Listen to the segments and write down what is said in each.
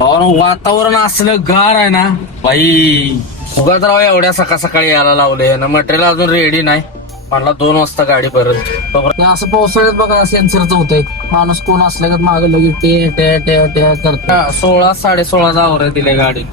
भाऊ वातावरण असलं गार आहे ना भाई. उगाच राव एवढ्या सकाळ सकाळी यायला लावले ना. मटेरियल अजून रेडी नाही. म्हणला 2 वाजता गाडी परत. असं पावसाळ्यात बघा सेन्सरच होतंय. माणूस कोण असलं का मागे लगेच ते करत. 16 16:30 आवर दिले गाडी.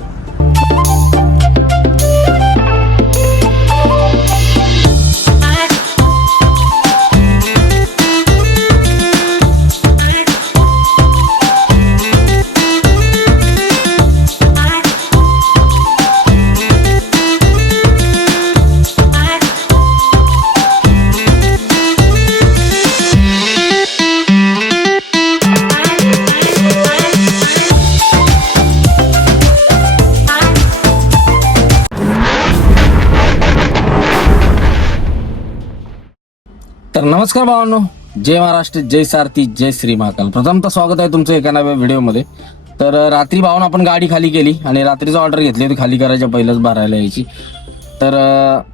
तर नमस्कार भावांनो, जय महाराष्ट्र, जय सारथी, जय श्री महाकाल. प्रथमतः स्वागत आहे तुमचं एका नव्या व्हिडिओमध्ये. तर रात्री भावानं आपण गाडी खाली केली आणि रात्रीची ऑर्डर घेतली होती खाली करायच्या पहिलंच भरायला यायची. तर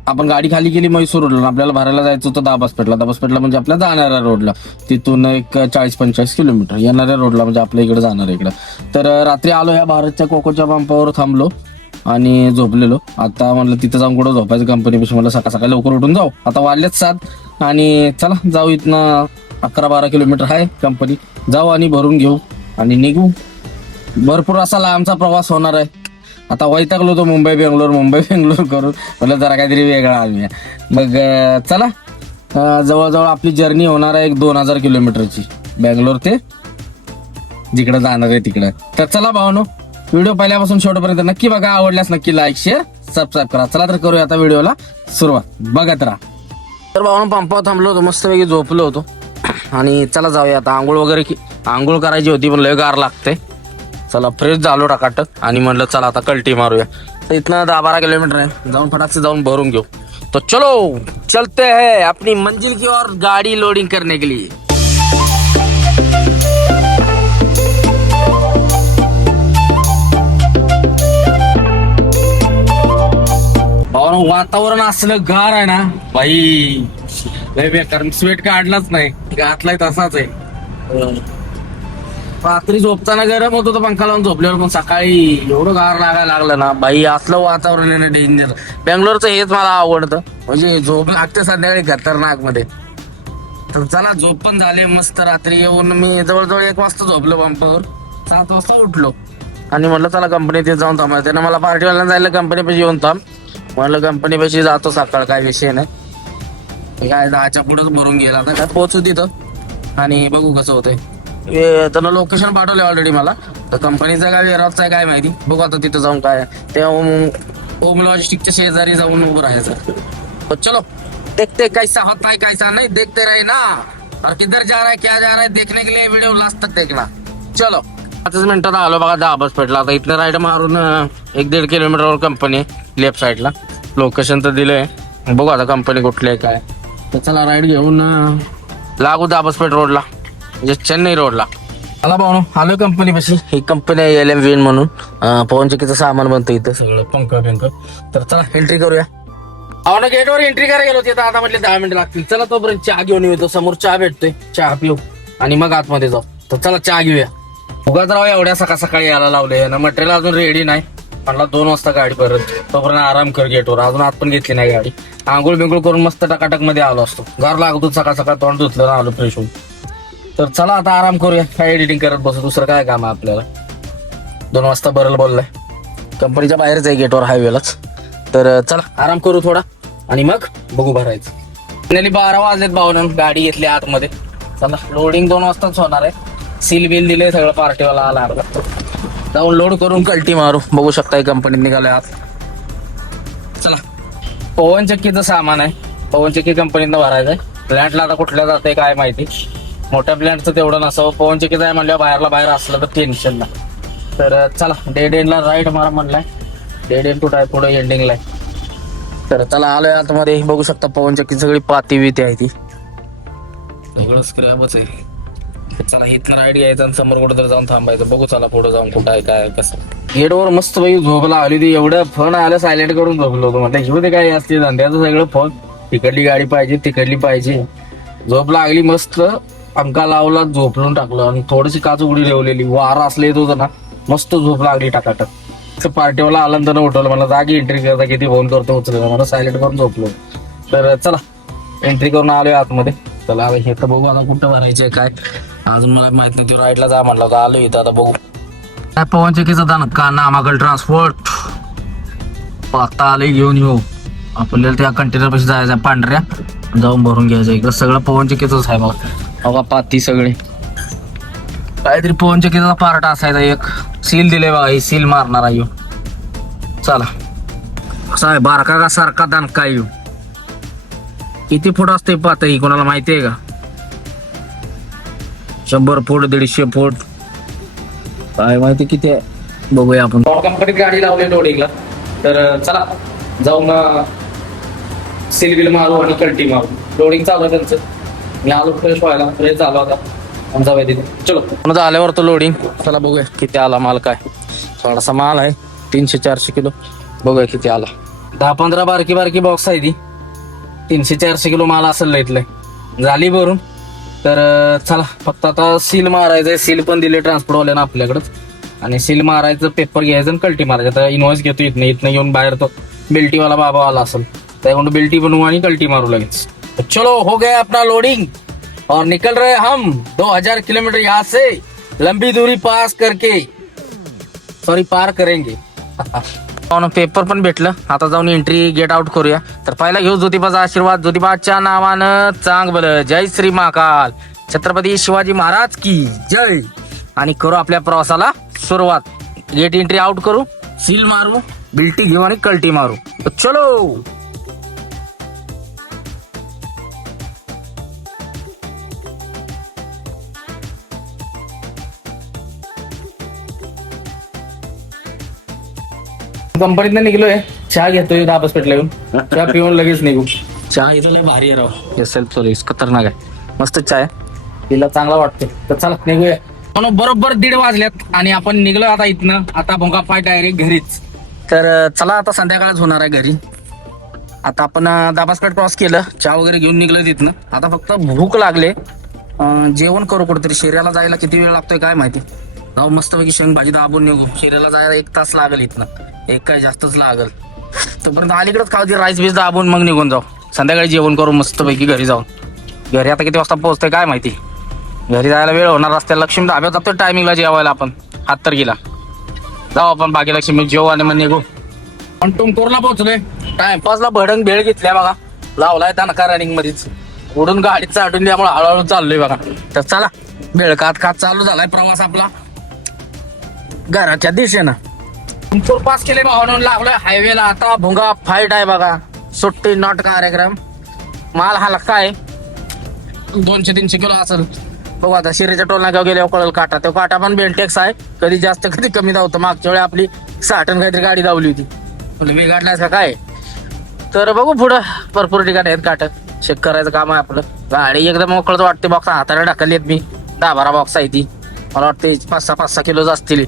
आपण गाडी खाली केली म्हैसूर रोडला. आपल्याला भरायला जायचं होतं दाबासपेठला म्हणजे आपल्या जाणाऱ्या रोडला. तिथून एक 40-45 किलोमीटर येणाऱ्या रोडला म्हणजे आपल्या इकडे जाणार इकडं. तर रात्री आलो ह्या भारतच्या कोकोच्या पंपावर थांबलो आणि झोपलेलो. आता म्हणलं तिथं जाऊन कुठं झोपायचं कंपनीपेक्षा, म्हणलं सकाळ सकाळी लवकर उठून जाऊ. आता वाजलेत 7 आणि चला जाऊ. इथनं 11-12 किलोमीटर आहे कंपनी. जाऊ आणि भरून घेऊ आणि निघू. भरपूर असा लांबचा प्रवास होणार आहे. आता वैतागलो होतो मुंबई बेंगलोर करून. म्हणलं जरा काहीतरी वेगळा आणूया. मग चला, जवळजवळ आपली जर्नी होणार आहे 2000 किलोमीटरची, बेंगलोर ते जिकडं जाणार आहे तिकडं. तर चला भावानो, व्हिडिओ पहिल्यापासून शेवटपर्यंत नक्की बघा. आवडल्यास नक्की लाईक, शेअर, सबस्क्राईब करा. चला तर करूया आता व्हिडिओला सुरुवात. बघत राहा. तर भावानं पंपावर थांबलो होतो, मस्तपैकी झोपलो होतो आणि चला जाऊया आता. आंघोळ करायची होती पण लय गार लागते. चला फ्रेश झालो टाकाटक आणि म्हणलं चला आता कल्टी मारूया. तर इथनं 10-12 किलोमीटर आहे, जाऊन फटाकसे जाऊन भरून घेऊ. तो चलो चलते हैं अपनी मंजिल की ओर गाड़ी लोडिंग करने के लिए. वातावरण असलं गार आहे ना भाई, लय बेकार. स्वेट काढलाच नाही, घातलाय तसाच आहे. रात्री झोपताना गरम होत होतं पंखा लावून झोपल्यावर, पण सकाळी एवढं गार लागायला लागलं ना भाई. असलं वातावरण आहे ना डेंजर. बेंगलोरचं हेच मला आवडतं, म्हणजे झोप लागते संध्याकाळी खतरनाक मध्ये. तर चला, झोप पण झाले मस्त. रात्री येऊन मी जवळजवळ 1 वाजता झोपलो पंपावर. 7 वाजता उठलो आणि म्हटलं चला कंपनीत जाऊन थांबायचं. त्यानं मला पार्टीवाल्याला जायला कंपनीपाशी येऊन थांब म्हणलं. कंपनीपाशी जातो सकाळ, काय विषय नाही. काय 10च्या पुढेच भरून गेला. आता काय पोहोचू तिथं आणि बघू कसं होतंय. त्यानं लोकेशन पाठवले ऑलरेडी मला. तर कंपनीचा काय वेअरहाऊसचा आहे काय माहिती. बघू आता तिथं जाऊन काय ते ओम लॉजिस्टिकच्या शेजारी जाऊन उभं राहायचं. तो चलो देखते कैसा होता है कैसा नहीं, देखते रहे ना. और किधर जा रहा है क्या जा रहा है देखने के लिए वीडियो लास्ट तक देखना. चलो 5 मिनिटात आलो बघा दाबासपेठला. आता इथलं राईड मारून 1-1.5 किलोमीटरवर कंपनी आहे लेफ्ट साईडला. लोकेशन तर दिलंय, बघू आता कंपनी कुठली आहे काय. तर चला राईड घेऊन लागू दाबासपेठ रोडला, म्हणजे चेन्नई रोडला. आला भाऊ आलो कंपनी पाशी. ही कंपनी आहे LMVN म्हणून. पवन चक्कीचं सामान बनतं इथं सगळं, पंख. तर चला एंट्री करूया. ना गेटवर एंट्री करायला गेलो होती. आता म्हटले 10 मिनिटं लागतील. चला तोपर्यंत चहा घेऊन येतो. समोर चहा भेटतोय, चहा पिऊ आणि मग आतमध्ये जाऊ. तर चला चहा घेऊया. उगाच राव एवढ्या सकाळ सकाळी यायला लावले ना. मटेरियल अजून रेडी नाही. म्हणला 2 वाजता गाडी परत. तोपर्यंत आराम कर गेटवर. अजून आत पण घेतली नाही गाडी. आंघोळ बिंघोळ करून मस्त टकाटक मध्ये आलो असतो. गार लागतो सकाळ सकाळ, तोंड धुतलं ना आलो फ्रेश होऊन. तर चला आता आराम करूया. काय एडिटिंग करत बसू, दुसरं काय काम आहे आपल्याला. 2 वाजता बरं बोललाय. कंपनीच्या बाहेरच आहे गेटवर, हायवेलाच. तर चला आराम करू थोडा आणि मग बघू भरायचं. 12 वाजलेत भावनं. गाडी घेतली आतमध्ये. चला लोडिंग 2 वाजताच होणार आहे. सील बिल दिले सगळं, पार्टीवाला आला. जाऊन लोड करून कल्टी मारू. बघू शकता कंपनीत निघालोय आज. चला पवन चक्कीचं सामान आहे. पवन चक्की कंपनीतनं भरायचंय. प्लॅन्टला आता कुठल्या जाते काय माहिती. मोठ्या प्लॅन्टचं तेवढं नसावं. पवन चक्कीचं आहे म्हणल्यावर बाहेर असलं तर टेन्शन नाही. तर चला डेड एंडला राईट मारा म्हणलाय. डेड एंड कुठं आहे, पुढे एंडिंगला आहे. तर चला आलोय आतमध्ये. बघू शकता पवन चक्की सगळी पाती बिती आहे ती सगळं स्क्रॅबच आहे. चला इथं राईड घ्यायचा आणि समोर कुठं तर जाऊन थांबायचं. बघू चला पुढे जाऊन कुठं आहे काय कसं. गेटवर मस्त पैकी झोपला आली ती. एवढं फोन आलं सायलेंट करून झोपलो होतो. म्हटलं घेऊ दे काय असते धंद्याचं सगळं. फोन तिकडली गाडी पाहिजे, तिकडली पाहिजे. झोप लागली मस्त. पंखा लावला, झोपलून टाकलं आणि थोडीशी काच उघडी ठेवलेली. वारा असले येत होतं ना, मस्त झोप लागली टाकाटक. पार्टीवाला आनंदानं उठवलं मला, जागी एंट्री करता किती फोन करतो उचलला, मला सायलेंट करून झोपलो. तर चला एंट्री करून आलोय आतमध्ये. चला हे तर बघू आता कुठं भरायचंय काय, अजून मला माहित नाही. राईडला जा म्हणलं होतं, आलो इथं आता बघू. काय पवन चक्कीचा दणका नामागल ट्रान्सपोर्ट आता आले घेऊन येऊ. आपल्याला त्या कंटेनर पाशी जायचं पांढऱ्या, जाऊन भरून घ्यायचं. इकडं सगळं पवन चक्कीचंच आहे बघा. बघा पाती सगळे काहीतरी पवन चक्कीचा पार्ट असायचा एक. सील दिले बघा, ही सील मारणार आहे. चला कसा आहे बारका का सारखा दणका येऊ. किती फूट असते पातळी कोणाला माहिती आहे का? 100 फूट 150 फूट काय माहिती किती आहे, बघूया आपण. कंपनीत गाडी लावली लोडिंगला. तर चला जाऊन सील बिल मारू आणि कल्टी मारू. लोडिंग चालू आहे त्यांचं. मी आलो फ्रेश व्हायला, फ्रेश झालो आता जाऊया तिथे. चलो आल्यावर तो लोडिंग. चला बघूया किती आला माल. काय थोडासा माल आहे 300-400 किलो. बघूया किती आला. 10-15 बारकी बारकी बॉक्स आहे ती. 300-400 किलो माल असेल इथलं. झाली भरून. तर चला फक्त आता सील मारायचंय. सील पण दिले ट्रान्सपोर्टवाल्यानं आपल्याकडंच. आणि सील मारायचं, पेपर घ्यायचं आणि कल्टी मारायचं. आता इन्व्हॉइस घेतो इथनं घेऊन बाहेर तो बिल्टीवाला बाबा आला असेल त्याकडून बिल्टी बनवू आणि कल्टी मारू लगेच. तो चलो हो गया अपना लोडिंग और निकल रहे हम 2000 किलोमीटर यहाँ से लंबी दूरी पास करके पार करेंगे. पेपर पण भेटलं. आता जाऊन एंट्री गेट आउट करूया. तर पहिला घेऊ ज्योतिबाचा आशीर्वाद. ज्योतिबाच्या नावानं चांग भलं. जय श्री महाकाल, छत्रपती शिवाजी महाराज की जय. आणि करू आपल्या प्रवासाला सुरुवात. गेट एंट्री आउट करू, सील मारू, बिल्टी घेऊ आणि कल्टी मारू. चलो कंपनीतनं निघलोय. चहा घेतोय दाबस पेटला येऊन. चहा पिऊन लगेच निघू. चहा इथं लय भारी आहे राव. सेल्फ सर्व्हिस खतरनाक आहे. मस्त चहा आहे, तिला चांगला वाटते. तर चला निघूया. पण बरोबर 1:30 वाजल्यात आणि आपण निघलो आता इथनं. आता भोंगा पाय डायरेक्ट घरीच. तर चला आता संध्याकाळच होणार आहे घरी. आता आपण दाबासपेठ क्रॉस केलं, चहा वगैरे घेऊन निघलं तिथनं. आता फक्त भूक लागले. जेवण करू कुठेतरी. शिर्याला जायला किती वेळ लागतोय काय माहिती. जाऊ मस्तपैकी शेंग भाजी दाबून निघू. शिर्याला जायला 1 तास लागेल इथनं. एक काय जास्तच लागल. तोपर्यंत अलीकडेच खाऊ दे राईस बीस दाबून मग निघून जाऊ. संध्याकाळी जेवण करू मस्तपैकी घरी जाऊन. घरी आता किती वाजता पोहोचतोय काय माहिती. घरी जायला वेळ होणार. रस्त्याला लक्ष्मी ढाब्यात जातोय टायमिंगला जेवायला आपण. 7 जाऊ आपण भाग्यलक्ष्मी जेवू आणि मग निघू. पण टुमकुरला पोहोचलोय. टाइमपासला भडंग भेळ घेतल्या बघा. लावलाय दणका रनिंग मध्येच. उडून गाडीत चाटून त्यामुळे हळूहळू चाललोय बघा. तर चला भेळ खात चालू झालाय प्रवास आपला घराच्या दिशेनं. टुमकुर पास केले भावनं लागलोय हायवेला. आता भुंगा फाईट आहे बघा. सुट्टी नॉट कार्यक्रम. माल हा लक्का आहे 200-300 किलो असेल. बघू आता शिरीच्या टोल नाक्यावर गेल्यावर कळल काटा. तो काटा पण बेल्टेक्स आहे. कधी जास्त कधी कमी धावतो. मागच्या वेळी आपली 60 काहीतरी गाडी धावली होती. बिघडलायस का काय. तर बघू पुढं भरपूर ठिकाणी आहेत काट. चेक करायचं काम आहे आपलं. गाडी एकदम मोकळच वाटते. बॉक्स हाताला ढकलली आहेत मी. 10-12 बॉक्स आहे ती. मला वाटते 5-6 किलोच असतील.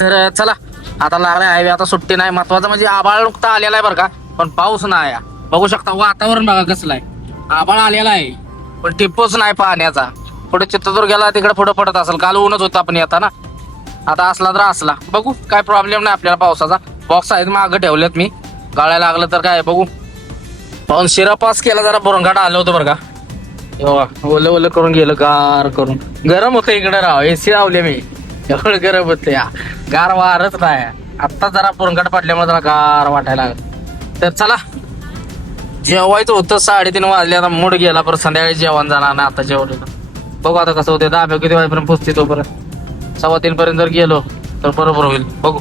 तर चला आता लागलाय हायवे. आता सुट्टी नाही. महत्वाचं म्हणजे आबाळ नुकता आलेला आहे बरं का, पण पाऊस नाही. बघू शकता वातावरण बघा कसलं आहे. आबाळ आलेला आहे पण टिप्पूच नाही पाण्याचा. पुढे चित्रदुर्गाला तिकडे पुढे पडत असेल. काल ऊनच होतं आपण येताना. आता असला तर असला. बघू काय प्रॉब्लेम नाही आपल्याला पावसाचा. बॉक्स आहेत मागं ठेवलेत मी. गाळ्या लागलं तर काय बघू. पाहून शिरा पास केला जरा बोरंगाट आलं होतं बरं का. ओलं ओलं करून गेलं गार करून. गरम होतं इकडे राव. एसी लावले मी. एवढं गरम होतं या. गार वारच नाही. आत्ता जरा बोरंगाट पडल्यामुळे जरा गार वाटायला लागलं. तर चला जेवायचं होतं 3:30 वाजले. आता मूड गेला. परत संध्याकाळी जेवण जाणार नाही. आता जेवलं बघू आता कसं होते. 10 किती वाजेपर्यंत पोचते तोपर्यंत. 2:15 पर्यंत जर गेलो तर बरोबर होईल. बघू.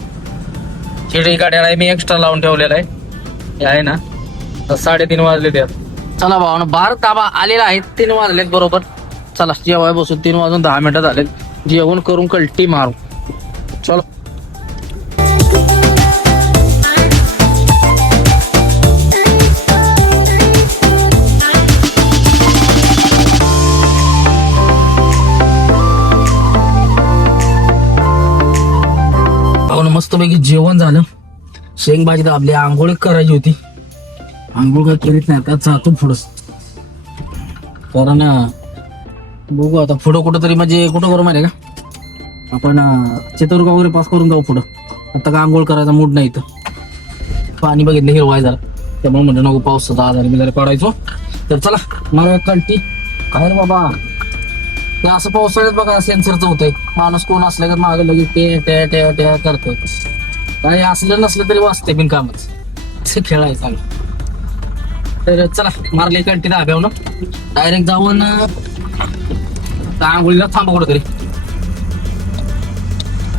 शिडी गाड्याला मी एक्स्ट्रा लावून ठेवलेला आहे ना. तर 3:30 वाजले त्यात. चला भाऊ बार ताबा आलेला आहे. 3 वाजलेत बरोबर. चला जेवाय बसून 3 वाजून 10 मिनिटं झालेत. जेवण करून कल्टी मारू. चलो मस्तपैकी जेवण झालं. शेंग भाजी दाबली. आंघोळ करायची होती. आंघोळ काय केलीच नाही. आता जातो पुढं. कारण बघू आता पुढं कुठं तरी म्हणजे कुठं करू माहिती का. आपण चित्रदुर्ग वगैरे पास करून जाऊ पुढं. आता का आंघोळ करायचा मूड नाही इथं. पाणी बघितलं हिरवाय जरा, त्यामुळे म्हणजे नको पावसाचा आजारी बिजारी पडायचो. तर चला मला कळती काय रे बाबा, ते असं पावसाळ्यात बघा सेन्सरचं होतंय. माणूस कोण असलं का मागे लगेच ते करतोय. काही असलं नसलं तरी वाचते बिन कामच, असं खेळायचं चांगलं. तर चला मारले कंटी धाब्यावर डायरेक्ट जाऊन आंघोळीला थांबा कुठं तरी.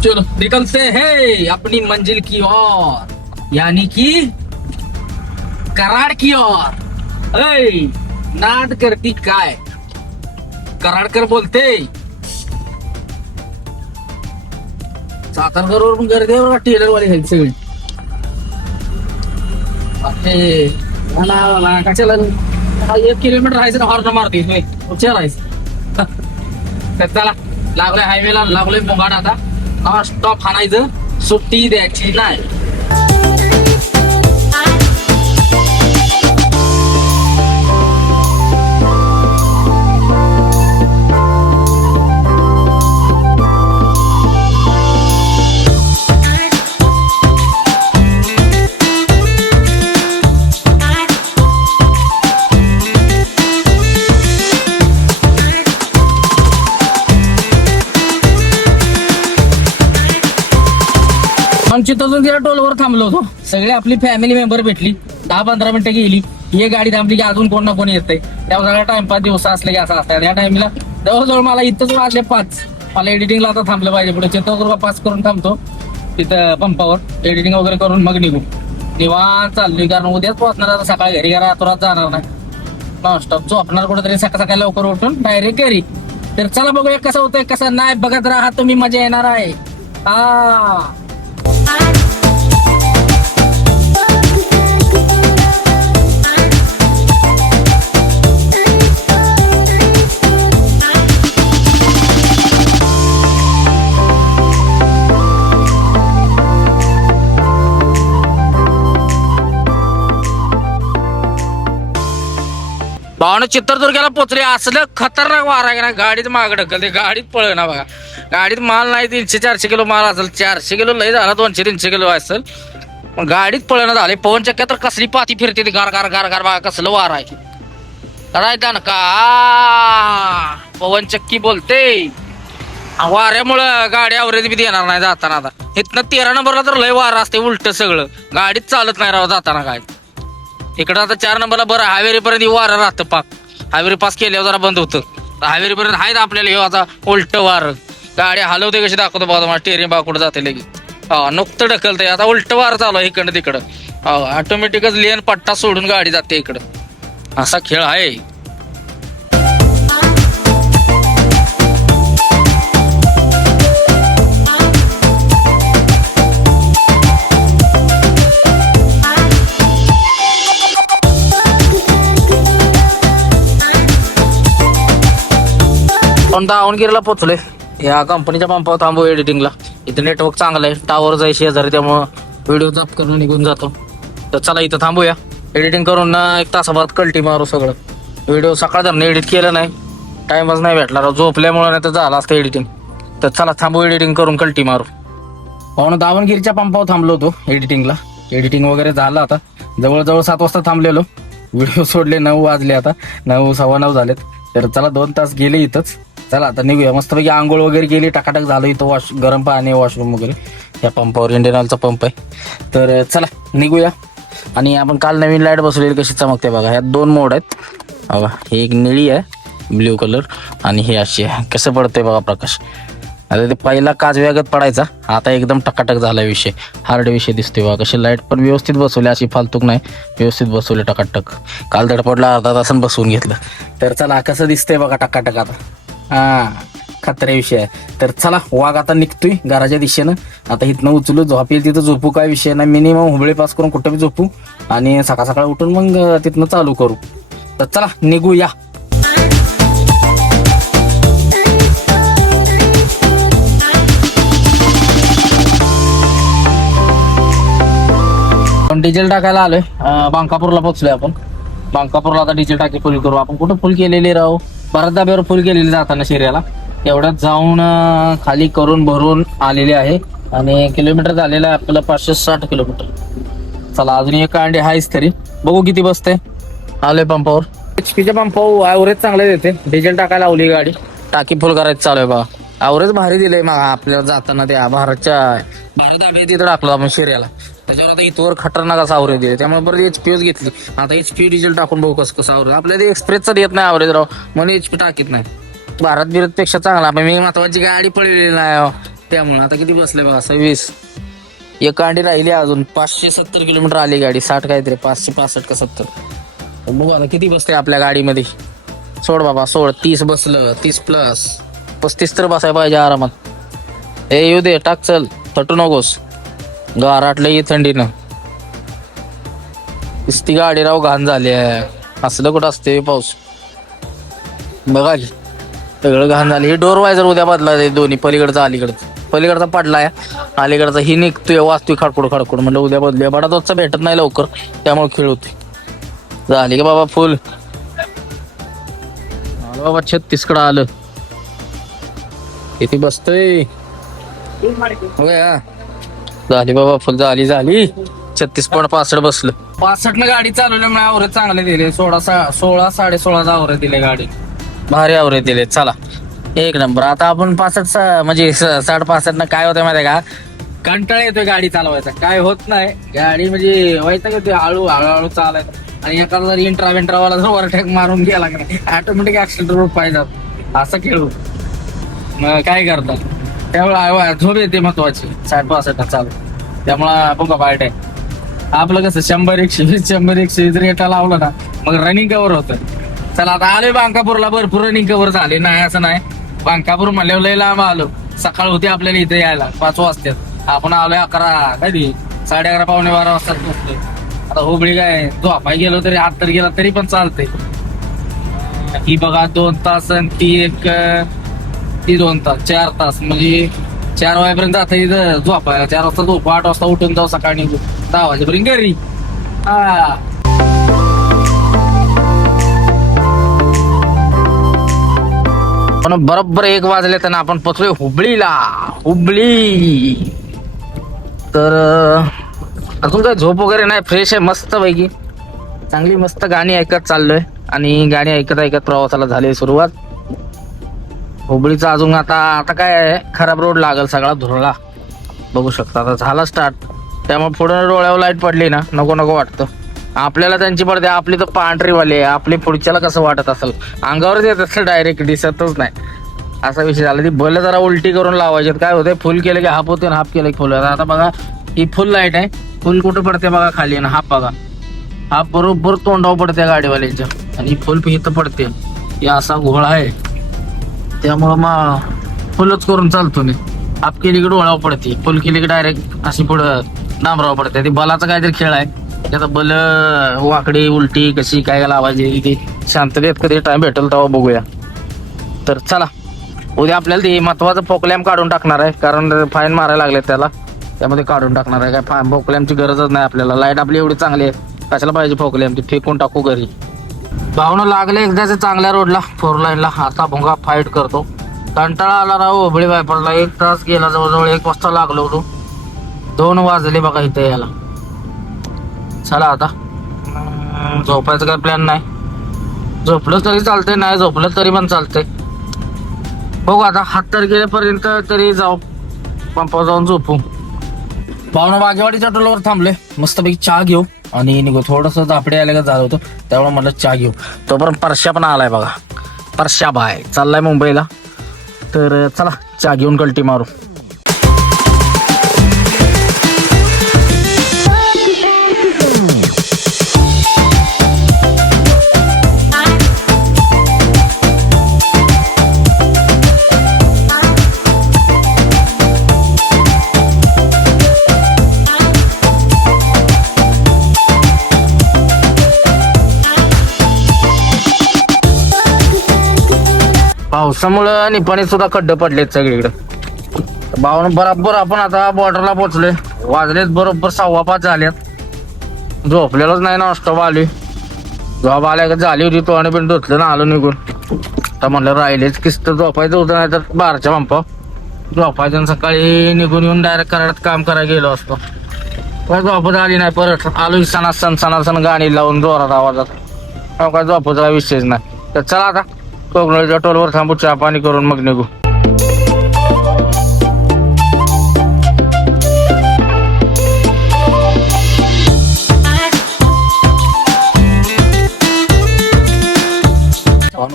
चलो निकलते हैं अपनी मंजिल की ओर, यानी कि कराड की ओर. ऐ नाद करती काय, कराडकर बोलते. सातारकर पण गर्दी आहे बघा, टेलरवाली आहेत सगळी. कशाला 1 किलोमीटर राहायचं हॉर्न मारते राहायचं. तर चला लागलोय हायवेला, लागलोय मोगाड. आता स्टॉप हाणायचं, सुट्टी द्यायची नाही. चित्रदुर्ग टोलवर थांबलो होतो. सगळे आपली फॅमिली मेंबर भेटली. 10-15 मिनिटं गेली, ही गाडी थांबली की अजून कोण ना कोण येतंय. त्यावर सगळा टाइमपास दिवस असले की असं असतात. या टाइमला जवळजवळ मला इथंच वाजले 5. मला एडिटिंगला आता थांबलं पाहिजे. पुढे चित्रदुर्ग पास करून थांबतो तिथं पंपावर, एडिटिंग वगैरे करून मग निघू. निवांत चाललोय, कारण उद्याच पोहोचणार आता सकाळी घरी. घरा आतुरात जाणार नाही, नॉनस्टॉप झोपणार कुठेतरी सकाळ सकाळी लवकर उठून डायरेक्ट घरी. तर चला बघूया कसं होतंय कसं नाही. बघत राहा तुम्ही, मजा येणार आहे. भावना चित्रदुर्गाला पोचले. असलं खतरनाक वारा आहे ना, गाडीत माग ढकलते, गाडीत पळ ना बघा. गाडीत माल नाही 300-400 किलो माल असेल. 400 किलो लय झाला, 200-300 किलो असेल. गाडीत पळणं झाले. पवन चक्क्या तर कसली पाती फिरते ती, गार गार गार गार बघा कसलं वारा आहे. करायचा ना का पवन चक्की बोलते. वाऱ्यामुळं गाडी आवरेज बी देणार नाही जाताना. आता इथनं 13 नंबरला तर लय वारा असते, उलट सगळं गाडीत चालत नाही राव जाताना. काय इकडं आता 4 नंबरला बरं हायवेरी पर्यंत वारं राहतं. पाक हायवेरी पास केल्यावर जरा बंद होतं. हायवेरी पर्यंत आहेत आपल्याला हे आता उलट वारं. गाडी हलवते कशी दाखवतो बघा तुम्हाला, स्टेरिंग बा कुठं जाते लगेच. नुकतं ढकलतंय आता, उलट वारं चालू आहे इकडं तिकडं. ऑटोमॅटिकच लेन पट्टा सोडून गाडी जाते इकडं. असा खेळ आहे. दावणगिरीला पोचलोय. या कंपनीच्या पंपावर थांबू एडिटिंगला. इथं नेटवर्क चांगलं आहे, टावर जाय शेजारी, त्यामुळं व्हिडिओ जप करून निघून जातो. तर चला इथं थांबूया. एडिटिंग करून 1 तासाभरात कल्टी मारू सगळं. व्हिडिओ सकाळ धरणं एडिट केलं नाही, टाइमच नाही भेटला. झोपल्यामुळे नाही तर झालं असतं एडिटिंग. तर चला थांबू, एडिटिंग करून कल्टी मारू. पाहुणं दावणगिरीच्या पंपावर थांबलो होतो एडिटिंगला. एडिटिंग वगैरे झालं. आता जवळजवळ 7 वाजता थांबलेलो. व्हिडिओ सोडले 9 वाजले, आता 9, 9:15 झालेत. तर चला 2 तास गेले इथंच. चला आता निघूया. मस्तपैकी आंघोळ वगैरे केली, टकाटक झालं. इथं गरम पाणी, वॉशरूम वगैरे या पंपावर. इंडियन ऑइलचा पंप आहे. तर चला निघूया. आणि आपण काल नवीन लाईट बसवलेली कशी चमकते बघा. ह्यात 2 मोड आहेत बघा. ही एक निळी आहे ब्ल्यू कलर, आणि ही अशी आहे. कसं पडतंय बघा प्रकाश. आता ते पहिला काजव्यागत पडायचा, आता एकदम टकाटक झाला विषय. हार्ड विषय दिसतोय बघा. कशी लाईट पण व्यवस्थित बसवली, अशी फालतूक नाही, व्यवस्थित बसवले टकाटक. काल धडपडला अर्धा तासानं बसवून घेतलं. तर चला कसं दिसतंय बघा टकाटक आता. खतरे विषय आहे. तर चला वाघ आता निघतोय घराच्या दिशेनं. आता इथनं उचलू, झोपेल तिथं झोपू, काय विषय नाही. मिनिमम हुबळे पास करून कुठं बी झोपू, आणि सकाळ सकाळ उठून मग तिथनं चालू करू. तर चला निघूया. डिझेल टाकायला आलोय. बांकापूरला पोहोचलोय आपण. बांकापूरला आता डिझेल टाकी फुल करू आपण. कुठं फुल केलेली राहू, बऱ्याच दाब्यावर फुल केलेली जाताना शिर्याला. एवढ्यात जाऊन खाली करून भरून आलेले आहे आणि किलोमीटर झालेलं आहे आपल्याला 560 किलोमीटर. चला अजून एक कांडे आहेच तरी, बघू किती बसते. आलोय पंपावर. एचपीच्या पंपावर ॲव्हरेज चांगले देते. डिझेल टाकायला लावली गाडी, टाकी फुल करायचं चालू आहे बघा. ॲव्हरेज भारी दिलंय मग आपल्याला जाताना त्या भारत आबे तिथं टाकलं आपण शिर्याला. त्याच्यावर आता इथवर खतरनाक असं ॲव्हरेज दिले, त्यामुळे बरं एचपीच घेतली. आता एचपी डिझेल टाकून बघू कसं ॲव्हरेज. आपल्याला एक्सप्रेसचं देत नाही ॲव्हरेज राव, म्हणून एचपी टाकीत नाही. भारत बिरत पेक्षा चांगला. पण मी महत्वाची गाडी पळलेली नाही त्यामुळे. आता किती बसले बघा 26. एक गाडी राहिली अजून. 570 किलोमीटर आली गाडी. 60 काहीतरी 565 का 70. बघू आता किती बसते आपल्या गाडीमध्ये. सोड बाबा सोड. 30 बसलं. 30 प्लस 35 तर बसायला पाहिजे आरामात. हे येऊ दे टाक चल, तटू नकोस. गाराटलं ये थंडीनं. ती गाडी राव घाण झाली आहे. असलं कुठं असते पाऊस. बघा की सगळं घाण झालं. हे डोर वायझर उद्या बदला दोन्ही, पलीकडचा अलीकडचं. पलीकडचा पडलाय, अलीकडचा ही निघतोय वाचतोय खडखोड खडखोड. म्हणलं उद्या बदलूया. बडा दोचा भेटत नाही लवकर, त्यामुळे खेळ होते. झाली का बाबा फुल. आलं बाबा 36 कडं आलं. किती बसतोय झाली बाबा फुल. झाली 36.65 बसलं. 65 न गाडी चालवल्यामुळे ॲव्हरेज चांगले दिले. 16 16.5 ॲव्हरेज दिले गाडी. भारी ॲव्हरेज दिले. चला एक नंबर. आता आपण 65 म्हणजे 65.5 न काय होतं माहिती आहे का, कंटाळा येतोय गाडी चालवायचा. काय होत नाही गाडी म्हणजे व्हायचं का ते हळूहळू चालायचं. आणि एखादा जर इंट्रावाला जर ओव्हरटेक मारून गेला का नाही, ऑटोमॅटिक ऍक्सिडेंट पाहिजे असं खेळू. मग काय करतात, त्यामुळे झोप येते महत्वाची 60-65 चालू. त्यामुळं बघा वाईट आहे आपलं. कसं 100-120 रेटा लावलं ना मग रनिंग कव्हर होतं. चला आता आलोय बांकापूरला. भरपूर रनिंग कव्हर झाले. नाही असं नाही, बांकापूर म्हणल्यावर लय लांब आलो. सकाळ होती आपल्याला इथे यायला 5 वाजतात. आपण आलोय 11 कधी 11:30 पावणे 12 वाजता पोहोचलोय. आता हुबळी काय झोपाय गेलो तरी आत तर गेला तरी पण चालतंय. ही बघा 2 तास आणि ती 2 तास 4 तास म्हणजे 4 वाजेपर्यंत जाता इथं झोपायला. 4 वाजता झोप, 8 वाजता उठून जाऊ सकाळी निघू 10 वाजेपर्यंत घरी. पण बरोबर 1 वाजले तर आपण पोचलोय हुबळी. तर अजून काय झोप वगैरे नाही, फ्रेश आहे मस्त पैकी. चांगली मस्त गाणी ऐकत चाललोय आणि गाणी ऐकत प्रवासाला झाली सुरुवात. हुबळीचा अजून आता काय आहे, खराब रोड लागल सगळा धुरळा. बघू शकता आता झाला स्टार्ट. त्यामुळे पुढे डोळ्यावर लाईट पडली ना नको वाटतं. आपल्याला त्यांची पडते, आपली तर पांढरीवाली आहे. आपली पुढच्याला कसं वाटत असेल, अंगावरच येत असेल डायरेक्ट, दिसतच नाही. असा विषय झाला. ती बल जरा उलटी करून लावायचे. काय होते, फुल केलं की हाफ होते, हाफ केलं की फुल. आता बघा ही फुल लाईट आहे. फुल कुठं पडते बघा खाली, ना हाफ बघा. हाफ बरोबर तोंडावर पडते गाडीवाल्यांच्या, आणि फुल इथं पडते. हे असा घोळा आहे, त्यामुळं मग फुलच करून चालतो मी. हाफ केली की डोळ्यावर पडते, फुल केली की डायरेक्ट अशी पुढं डांबरावर पडते. ती बलाचा काहीतरी खेळ आहे. त्याचा बल वाकडी उलटी कशी काय लावायची ती शांततेत कधी टाइम भेटेल तेव्हा बघूया. तर चला उद्या आपल्याला ते महत्वाचं फोकलॅम्प काढून टाकणार आहे, कारण फाईन मारायला लागले त्याला. त्यामध्ये काढून टाकणार आहे. काय फोकलॅम्पची गरजच नाही आपल्याला. लाईट आपली एवढी चांगली आहे, कशाला पाहिजे फोकलॅम्प. ती फेकून टाकू घरी. भावना लागले एकदाच चांगल्या रोडला 4 लाईनला. आता भोंगा फाईट करतो. कंटाळा आला राहू हुबळी बायपासला. 1 तास गेला, जवळजवळ 1 वाजता लागलो होतो. 2 वाजले बघा इथे यायला. चला आता झोपायचं काय प्लॅन नाही. झोपलं तरी चालतंय, नाही झोपलं तरी पण चालतंय. बघू आता 7 तारखेपर्यंत तरी जाऊ, पंपावर जाऊन झोपू. भावना बागेवाडीच्या टोलवर थांबले. मस्तपैकी चहा घेऊ आणि निघू. थोडस दापडे आले का झालं होतं, त्यामुळे म्हटलं चहा घेऊ. तोपर्यंत परश्या पण आलाय बघा. परश्या भाई चाललाय मुंबईला. तर चला चहा घेऊन कल्टी मारू. पावसामुळं निपाणी सुद्धा खड्डे पडलेत सगळीकडे. भावना बरोबर आपण आता बॉर्डरला पोहोचलोय. वाजलेत बरोबर 5:15 झाल्यात. झोपलेलंच नाही ना, स्टॉप आली. झोप आल्या का झाली होती, तो आणि पण धुतलं ना आलो निघून. तर म्हणलं राहिलेच किस्त झोपायचं होतं, नाही तर बारच्या पंपा झोपायचं आणि सकाळी निघून येऊन डायरेक्ट कराडात काम करायला गेलो असतो. काय झोपत आली नाही. परत आलो सण गाणी लावून जोरात आवाजात. काय झोपायचा विषयच नाही. तर चला आता कोकणाच्या टोलवर थांबू, चहा पाणी करून मग निघू.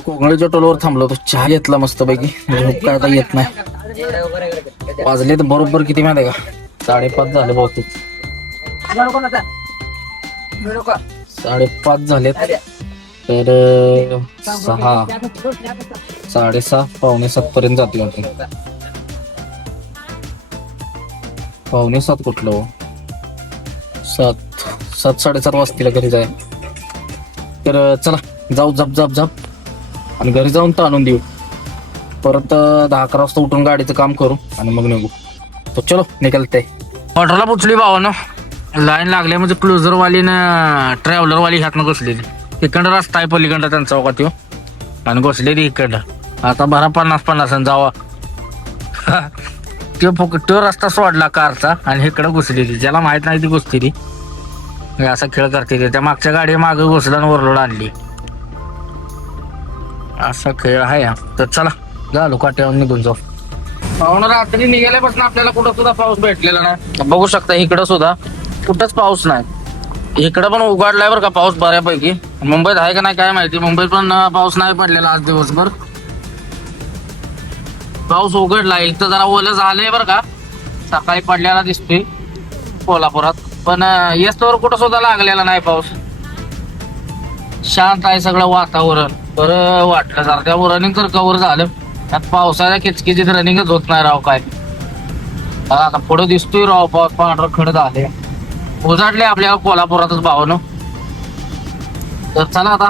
कोकणाच्या टोलवर थांबलो होतो, चहा घेतला मस्त पैकी. झोप काय आता येत नाही. वाजले तर बरोबर किती माहिती आहे का, 5:30 झाले बहुतेक. 5:30 झालेत. तर 6, 6:30, 6:45 पर्यंत जाते होते. 6:45 कुठलं हो? 7, 7:30 वाजतील घरी जाय. तर चला जाऊ, झप आणि घरी जाऊन ताणून देऊ. परत 10-11 वाजता उठून गाडीचं काम करू आणि मग निघू. तो चलो निघलते. ऑर्डरला पोचली भावानं. लाईन लागले म्हणजे क्लोजरवाली ना ट्रॅव्हलरवाली ह्यातनं घुसलेली. इकडं रस्ता आहे पलीकडं त्यांचा का त्यो, आणि घुसलेली इकडं. आता भरा 50-50 जावा. तो रस्ता सोडला कारचा आणि इकडं घुसलेली. ज्याला माहित नाही ती घुसलेली. असा खेळ करते. त्या मागच्या गाडी मागे घुसला आणि वरलोड आणली. असा खेळ आहे हा. तर चला झालो काट्यावर निघून जाऊ. पाहुणा रात्री निघाल्यापासून आपल्याला कुठं सुद्धा पाऊस भेटलेला नाही. बघू शकता इकडं सुद्धा कुठंच पाऊस नाही. इकडं पण उघडलाय बरं का पाऊस बऱ्यापैकी. मुंबईत आहे का नाही काय माहिती. मुंबईत पण पाऊस नाही पडलेला आज दिवसभर. पाऊस उघडलाय. इथं जरा ओलं झालंय बरं का, सकाळी पडलेला दिसतोय कोल्हापुरात. पण येस्तवर कुठं सुद्धा लागलेला नाही पाऊस. शांत आहे सगळं वातावरण. बरं वाटलं जरा. त्या रनिंग तर कव्हर झालं. त्यात पावसाच्या किचकिचीत रनिंगच होत नाही राव. काय आता पुढे दिसतोय राव पाऊस. पांढरं खडत आले. उजाडले आपल्या कोल्हापुरातच भावानं. तर चला आता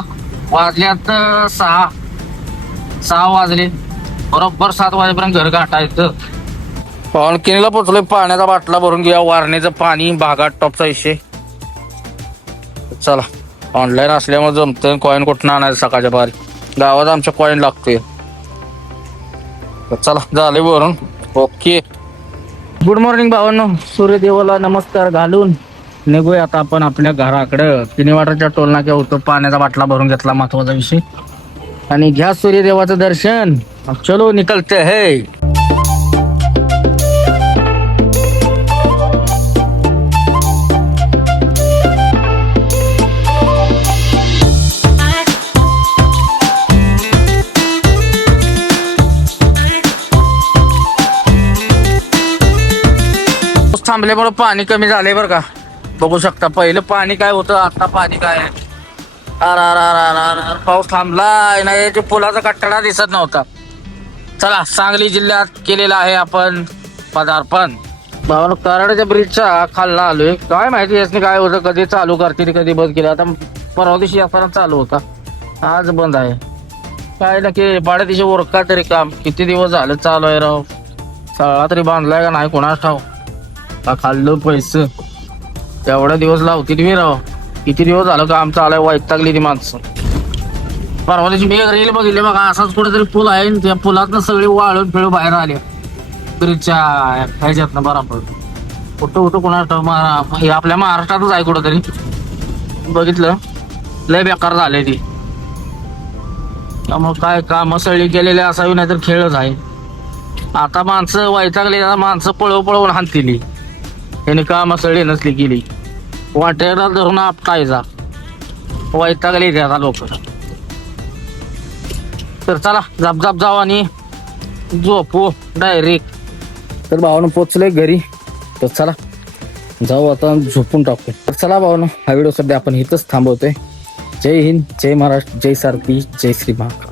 वाजल्यात 6 वाजले. बरोबर 7 वाजेपर्यंत घर गाठायचं. पावनखिंडीला पोचलोय. पाण्याचा बाटला भरून घेऊया. वारणेचं पाणी भागात टॉपचा विषय. चला ऑनलाईन असल्यामुळे जमतं. कॉईन कुठं आणायचं सकाळच्या बारी. गावात आमच्या कॉईन लागतोय. चला झाले भरून. ओके. गुड मॉर्निंग भावांनो. सूर्यदेवाला नमस्कार घालून निघूया आता आपण आपल्या घराकडं. किनीवाटाच्या टोलनाक्या होतो. पाण्याचा बाटला भरून घेतला, महत्वाचा विषय. आणि घ्या सूर्यदेवाचं दर्शन. चलो निकलते है. थांबल्यामुळे पाणी कमी झालंय बरं का. बघू शकता पहिलं पाणी काय होतं, आता पाणी काय आहे. पाऊस थांबला नाही. पुलाचा कट्टाडा दिसत नव्हता. चला सांगली जिल्ह्यात केलेला आहे आपण पदार्पण. भावानं कराडाच्या ब्रिजच्या खालना आलोय. काय माहिती यासने काय होतं, कधी चालू करतील कधी बंद केलं. आता परवा दिवशी असताना चालू होता, आज बंद आहे. काय नक्की पाड्यातिशे ओरका तरी काम किती दिवस झालं चालू आहे राव. सगळा तरी बांधलाय का नाही कोणाच ठाव. का खाल्लं पैसे तेवढा दिवस लावतील मी राव. किती दिवस झालं काम चालू आहे. वैतागली ती माणसं. परवा दिवशी मी रील बघितली बघा. असाच कुठेतरी पूल आहे. त्या पुलातनं सगळी वाळून पिळू बाहेर आले ब्रिजच्या ह्याच्यातनं. बरोबर कुठं कोणाच ठाव. आपल्या महाराष्ट्रातच आहे कुठंतरी. बघितलं लय बेकार झाले ती. त्यामुळे काय काम सगळी केलेले असावी, नाही तर खेळच आहे. आता माणसं वैतागली. आता माणसं पळवून हाणतील. त्याने काम सगळी नसली केली. वाटेला धरून आपटायचा. वैतागली आता लोक. तर चला झपझप जाऊ आणि झोपू डायरेक्ट. तर भावानं पोचलंय घरी. तर चला जाऊ आता झोपून टाकू. तर चला भावानं हा व्हिडिओ सध्या आपण इथंच थांबवतोय. जय हिंद, जय महाराष्ट्र, जय सारथी, जय श्री महाकाल.